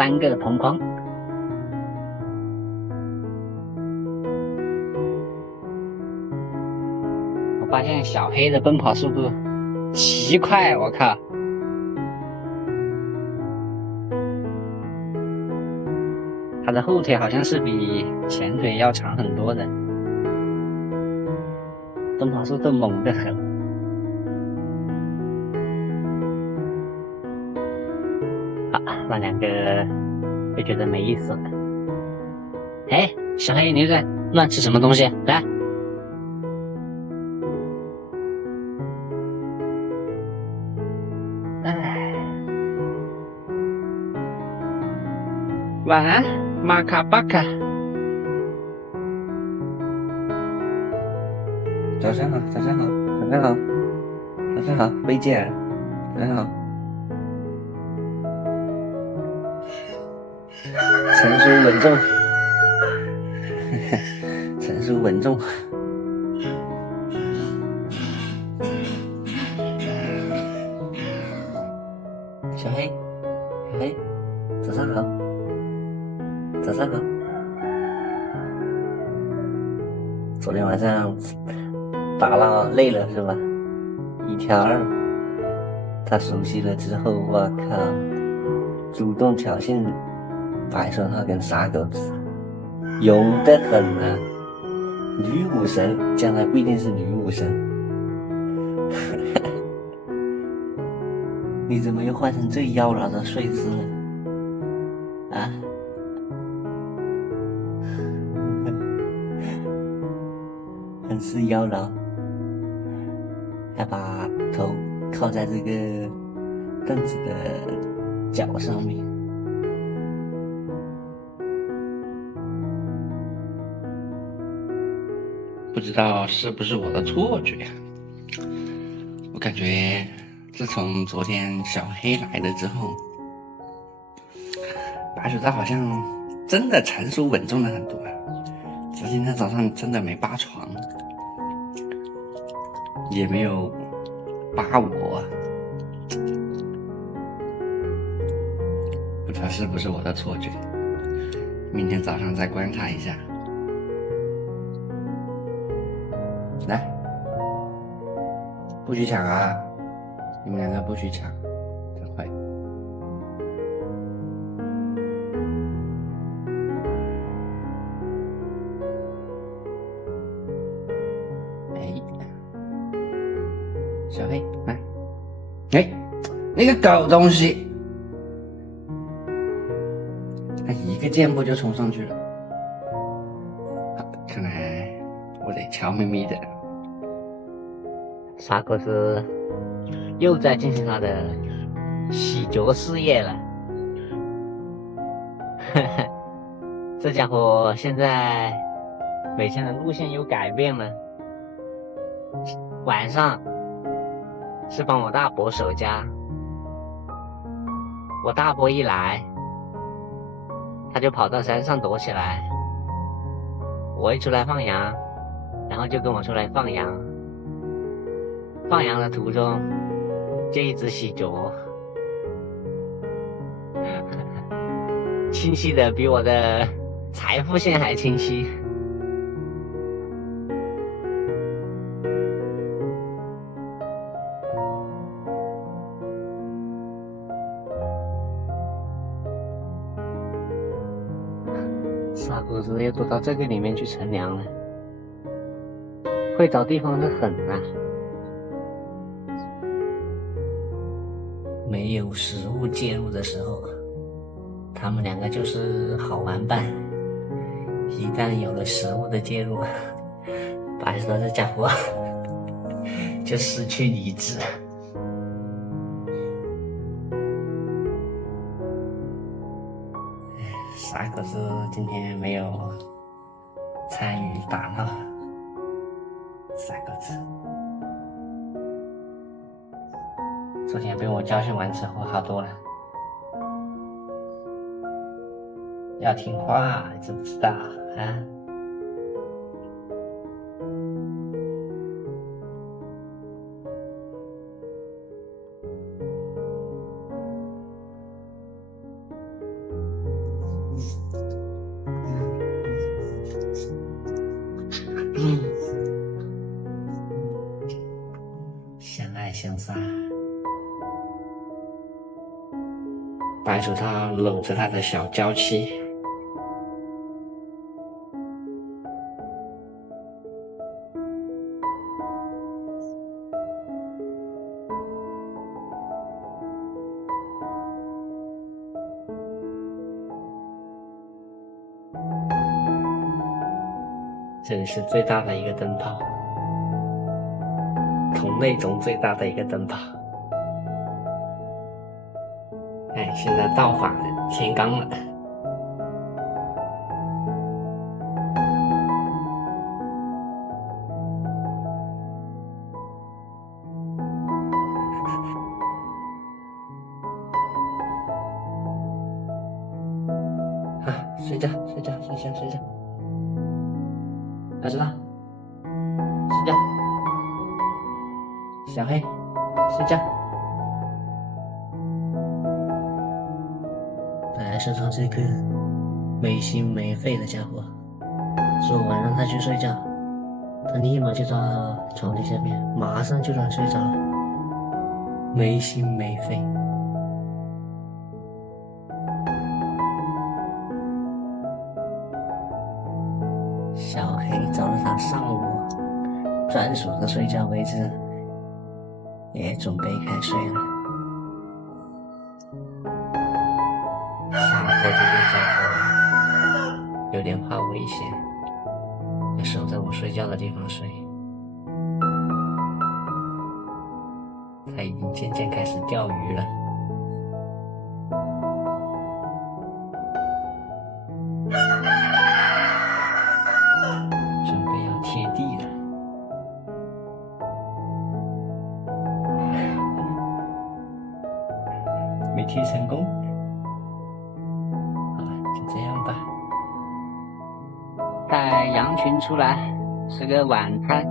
3个同框。我发现小黑的奔跑速度奇快，我靠！它的后腿好像是比前腿要长很多的，奔跑速度猛得很。好，那2个就觉得没意思了。哎，小黑，你在乱吃什么东西？来，哎，晚安，马卡巴卡。早上好，早上好，早上好，早上好，贝吉尔，早上好。成熟稳重，成熟稳重。小黑，小黑，早上好，早上好。昨天晚上打了累了是吧？1挑2，他熟悉了之后，我靠，主动挑衅白手套跟傻狗子，勇得很啊！女武神，将来不一定是女武神。你怎么又换成最妖娆的睡姿了？啊？很是妖娆，还把头靠在这个凳子的脚上面。不知道是不是我的错觉，我感觉自从昨天小黑来了之后，白手套好像真的成熟稳重了很多。今天早上真的没扒床，也没有扒我，不知道是不是我的错觉，明天早上再观察一下。来，不许抢啊！你们2个不许抢，赶快！哎，小黑，来！哎，那个狗东西，他一个箭步就冲上去了。看来我得悄咪咪的。傻狗子又在进行他的洗脚事业了。这家伙现在每天的路线又改变了，晚上是帮我大伯守家，我大伯一来，他就跑到山上躲起来，我一出来放羊，然后就跟我出来放羊。放羊的途中就一直洗脚，清晰的比我的财富线还清晰。傻狗子又躲到这个里面去乘凉了，会找地方的很啊。没有食物介入的时候，他们2个就是好玩伴。一旦有了食物的介入，白手套这家伙就失去理智。傻狗子今天没有参与打闹，傻狗子。昨天被我教训完之后好多了，要听话，知不知道啊？白手套搂着他的小娇妻。这里是最大的一个灯泡，同类中最大的一个灯泡。哎，现在到访天罡了。啊，睡觉，睡觉，睡觉，睡觉。儿子啦，睡觉。小黑，睡觉。本来身上这个没心没肺的家伙，说完让他去睡觉，他立马就钻到床底下面，马上就能睡着了，没心没肺。小黑找了他上午专属的睡觉位置，也准备开睡了。小黑这个家伙有点怕危险，要守在我睡觉的地方睡。他已经渐渐开始钓鱼了。准备要贴地了。没贴成功，好了，就这样吧。带羊群出来吃个晚餐。